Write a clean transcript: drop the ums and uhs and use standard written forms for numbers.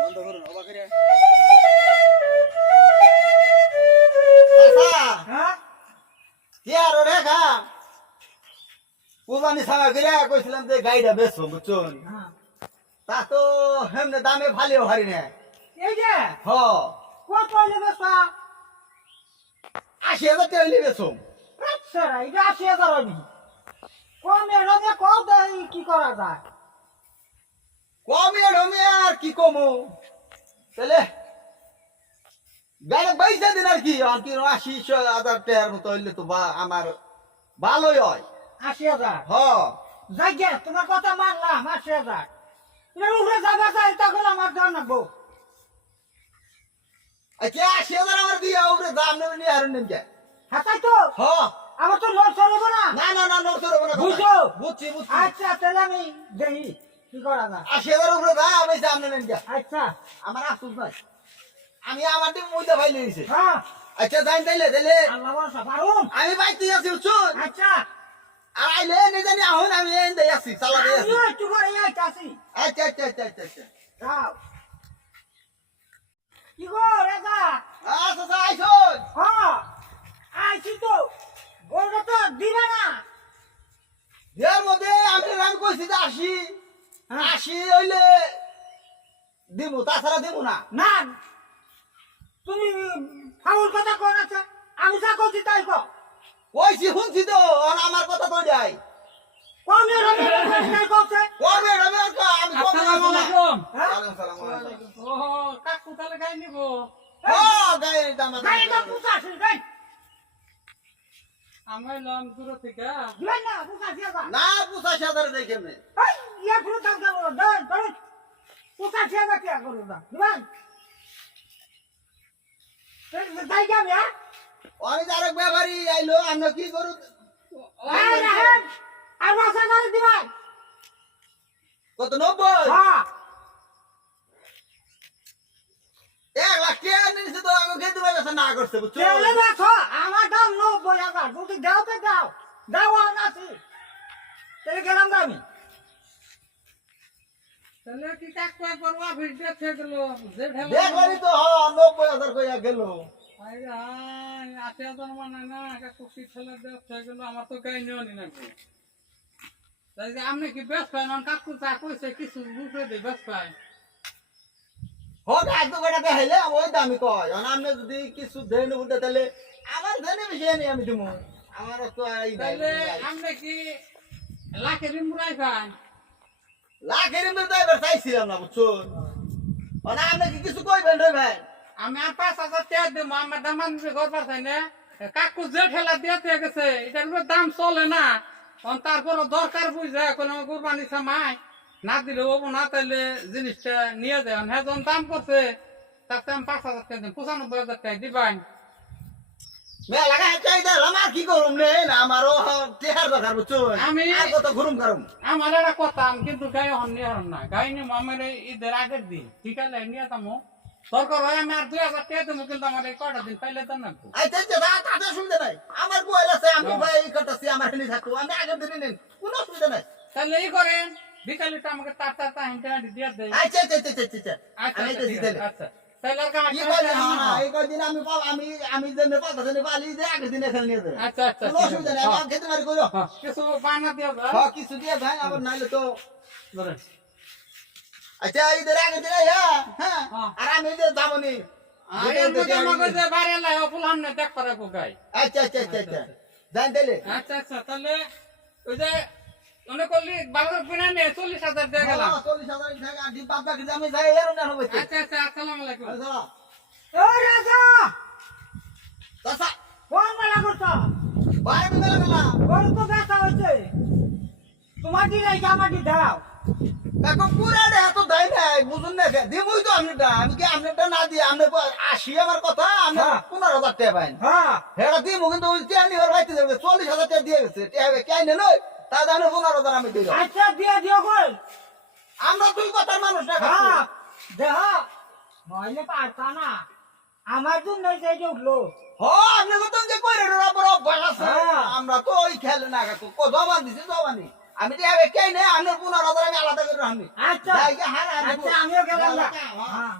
বন্ধ করুন অবাক করে হ্যাঁ কি আর ওরে খা কুরবানি সামা করে কইছিলাম যে গাইডা বেচো বুঝছুন হ্যাঁ তা তো হেমনে দামে ভালিও হারি না এই যে হ কত পয়লে বেসা ৮০,০০০ টাকা হইলে বেচো আচ্ছা এটা ৮০,০০০ হয়নি কমে রবে কম দেয় কি করা যায় কমিয়ে ঢমিয়ে আর কি কমো তাহলে গাড়ি পয়সা দিন আর কি ৮০,০০০ টাকার মতো হইলে তো আমার ভালোই হয় ৮০,০০০ হ যাই তোমার কথা মানলাম ৮০,০০০ এর উপরে যাবে চাই তখন আমার জন নেবো আচ্ছা ৮০,০০০ আমার দিয়ে উপরে দাম নেবে নিয়ে আর নেন কে হ্যাঁ তাই তো হ আমার তো লস হবো না না না না নড়তে হবে না বুঝছো? বুঝছি বুঝছি আচ্ছা তাহলে আমি দেখি কি করা যায় ৮০,০০০ উপরে দাম এই দাম নেন কে আচ্ছা আমার আফসোস নাই আমি আমার দিন মইদা ভাই লইছে হ্যাঁ আচ্ছা যাই তাইলে আল্লাহ ভরসা পারুম আমি বাইতে আছি বুঝছুন আচ্ছা আর আইলে নে জানি আহুন আমি এই দেই আছি চালা দেই আছি আমিও একটু করে আইতাছি আচ্ছা আচ্ছা আচ্ছা আচ্ছা আচ্ছা যাও কি গো রাজা আচ্ছা আইছুন হ্যাঁ আইছি তো গরুটা তো দিবে না এর মধ্যে আমি কইছি যে ৮০ হইলে দিমু তাছাড়া দিমু না না তুমি ফাউল কথা কোন আছে আমি যা করছি তাই কো কইছি শুনছি তো আর আমার কথা তো যাই কমে রবে তাই করছে কবে রবে আমি কবে আসসালামু আলাইকুম। হ্যাঁ আসসালামু আলাইকুম ও কাকু তাহলে গাই নিব ও গায়ে দাম গাড়িটা পুষাছি গাই আমি এলাম দূর থেকে দিবেন না পুষাছি আবার না ৮৫,০০০ দেখে নে এই ইয়া পুরো দাম দাম দাম ধরুন পুষাছি আবার কি করব না দিবেন যাই যাবে হ্যাঁ অনেক আরেক ব্যাপারী আইলো আমরা কি করু হ্যাঁ রাহেন আর মাসা করে দিবেন কত ৯০ হ্যাঁ ১,০০,০০০ টাকা নিয়েছে তো আমাকে খেতে পারবে না করছে বুঝছো চলে দেখো আমার দাম ৯০,০০০ যদি দাও তো দাও দাও আর নাছি তাহলে গেলাম তো আমি তাহলে কি কাকু একবার অফিস দেখে গেল যে ঢেলা দেখলাম তো হ্যাঁ ৯০,০০০ কইয়া গেল আরে হাই ৮০,০০০ মানে না কাকু কি ঠেলা দেখে গেল আমার তো গাই নেওয়া নি নাকি তাই যে আপনি কি বেশ পাই না কাকু চা কইছে কিছু বুঝে দে বেশ পাই হোক এক দু কটা দেখাইলে ওই দামি কয় আর আপনি যদি কিছু দেন উঠে তাহলে আমার দেনে বেশি নেই আমি তুমি আমার তো এই তাহলে আপনি কি লাখে রিমুরাই পাই লাখের মধ্যে তো এবার চাইছিলাম না বুঝছো আর আপনি কি কিছু কইবেন রে ভাই আমি আর ৫,০০০ টাকা দেবো আমার দাম আনবে ঘর পাঠাই না কাকু যে ঠেলা দিতে গেছে এটার উপর দাম চলে না তারপর দরকার বুঝে কোনো কুরবানি সামাই না দিলে হবো না তাহলে জিনিসটা নিয়ে যায় হ্যাঁ যখন দাম করছে তাতে আমি ৫,০০০ টাকা দিন ৯৫,০০০ টাকা দিবাই মে লাগা চাইদা আমার কি করুম রে না আমারও টেহার দরকার বুঝছো আমি- আর কত ঘুরুম করুম আমার একটা কথা কিন্তু গাই হন নিয়ে হন না গাই নিয়ে আমার এই ঈদের আগের দিন ঠিক আছে নিয়ে যাবো দরকার হয় আমি আর ২,০০০ টাকা দেবো কিন্তু আমার এই কয়টা দিন পাইলে তো না আচ্ছা আচ্ছা তাতে অসুবিধা নাই আমার বয়স আছে আমি ভাই করতেছি আমার হেনে থাকবো আমি আগের দিনে নেন কোনো অসুবিধা নাই তাহলে এই করেন বিকালিটা আমাকে তার হিংসা দিয়ে দেয় আচ্ছা আচ্ছা আচ্ছা আচ্ছা আচ্ছা আমি আচ্ছা, দিতেছি ঠিক তাহলে আছে, আচ্ছা তাহলে আর কামাই কি করা বলে যাবে না। হ্যাঁ এই কদিন আমি পাব আমি যেন পাতাছি পালি যে আগের দিন এখানে নিয়ে যাবে আচ্ছা আচ্ছা কোনো ঠিক অসুবিধা আছে, নাই হ্যাঁ, আমার খেতে পারি করো হ্যাঁ, কিছু বায়না দিয়ে দাও। হ্যাঁ কিছু দিয়ে ভাই আবার নাইলে তো ধরেন। আচ্ছা ঈদের আগের দিন হ্যাঁ হ্যাঁ। আর আমি যে যাবনি আর এর মধ্যে আমাকে যে বাইরে লাই অপুলান না দেখ করে কোকাই আচ্ছা আচ্ছা আচ্ছা আচ্ছা জান তাইলে আচ্ছা আচ্ছা তাহলে ওই যে মনে করলি বাজার কিনে নে ৪০,০০০ দিয়ে গেলাম ৪০,০০০ টাকা ডিব্বা বাকি আমি যাই এর না হবে আচ্ছা আচ্ছা আসসালামু আলাইকুম ও রাজা তাসা কোন মেলা করছো বাইরে মেলা মেলা গরু তো ব্যথা হয়েছে তোমার দি নাই আমার দি দাও কাকু পুরা রে এত দাই নাই বুঝুন না দিমুই তো আমি কি আপনারটা না দিয়ে আপনি ৮০ আমার কথা আপনি হ্যাঁ। ১৫,০০০ টাকা পাইন হ্যাঁ হেটা দিমু কিন্তু ওই টিয়ানি ওর বাইতে যাবে ৪০,০০০ টাকা দিয়ে গেছে টিয়াবে কে নিল তা জানে ১৫,০০০ আমি দিলাম আচ্ছা দিয়ে দিও কই আমরা দুই কথার মানুষ না হ্যাঁ দেহ নইলে পারতা না আমার জন্য যে উঠলো হ আপনি কত যে কইরে রে বড় অভ্যাস আছে হ্যাঁ। আমি আমরা তো ওই খেলে না কাকু জবান দিছি জবানি আমি তো এবে কে নেই আপনার 15,000 আমি আলাদা করে রাখি আচ্ছা যাই গে হার আচ্ছা আমিও গেলাম না হ্যাঁ